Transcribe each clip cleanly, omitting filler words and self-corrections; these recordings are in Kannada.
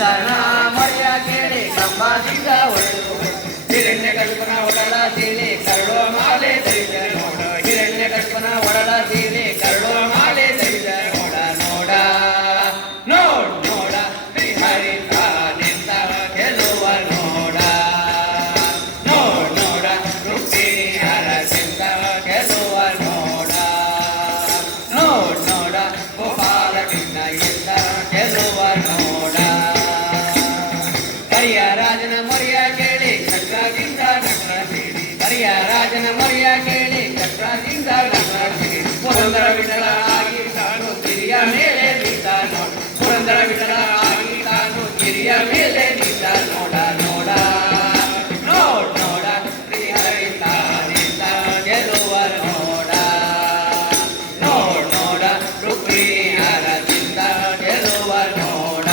ಕಂದನ ಮರೆಯ ಕೇಳಿ ಕಂಬದಿಂದ ಹೊಡೆದು ಹಿರಣ್ಯ ಕಲ್ಪನ ಒಡಲ ಸೀಳಿ ಕರಡುವ ಮಾಲೆ ಧರಿದ ನೋಡ ಹಿರಣ್ಯ ಕಲ್ಪನ ಒಡಲ ಸೀಳಿ ಕರಡುವ ಮಾಲೆ ಧರಿದ ನೋಡ ನೋಡ ನೋಡ್ ನೋಡ ಶ್ರೀಹರಿತ ನಿಂತ ಗೆಲುವ ನೋಡ ನೋಡ್ ನೋಡ ರುಕ್ಮಿಣಿ ಹರಸಿಂದ ಗೆಲುವ ನೋಡ ನೋಡ್ ನೋಡ ಗೋಪಾಲ ಕೃಷ್ಣ ಇಂದ ಗೆಲುವ ನೋಡ ಕರಿಯ ರಾಜನ ಮರಿಯ ಕೇಳಿ ಚಕ್ರದಿಂದ ನಗರ ಸೀಳಿ ಕರಿಯ ರಾಜನ ಮರಿಯ ಕೇಳಿ ಚಕ್ರದಿಂದ ನಗರ ಸೀಳಿ ಪುರಂದರ ವಿಠಲ ಆಗಿ ತಾನು ಗಿರಿಯ ಮೇಲೆ ನಿಂತ ನೋಡ ಪುರಂದರ ವಿಠಲ ಆಗಿ ತಾನು ಗಿರಿಯ ಮೇಲೆ ನಿಂತ ನೋಡ ನೋಡ ನೋಡ್ ನೋಡ ಶ್ರೀಹರಿತ ನಿಂತ ಗೆಲುವ ನೋಡ ನೋಡ್ ನೋಡ ರುಕ್ಮಿಣಿ ಹರಸಿಂದ ಗೆಲುವ ನೋಡ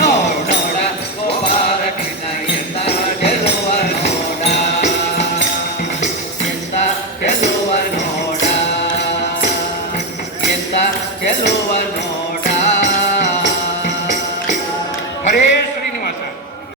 ನೋಡ್ ನೋಡ ಗೋಪಾಲ ಕೃಷ್ಣ ಎಂದ ಗೆಲುವ ನೋಡ ಎಂದ ಗೆಲುವ ನೋಡ ಎಂದ ಗೆಲುವ ನೋಡ ಹರೇ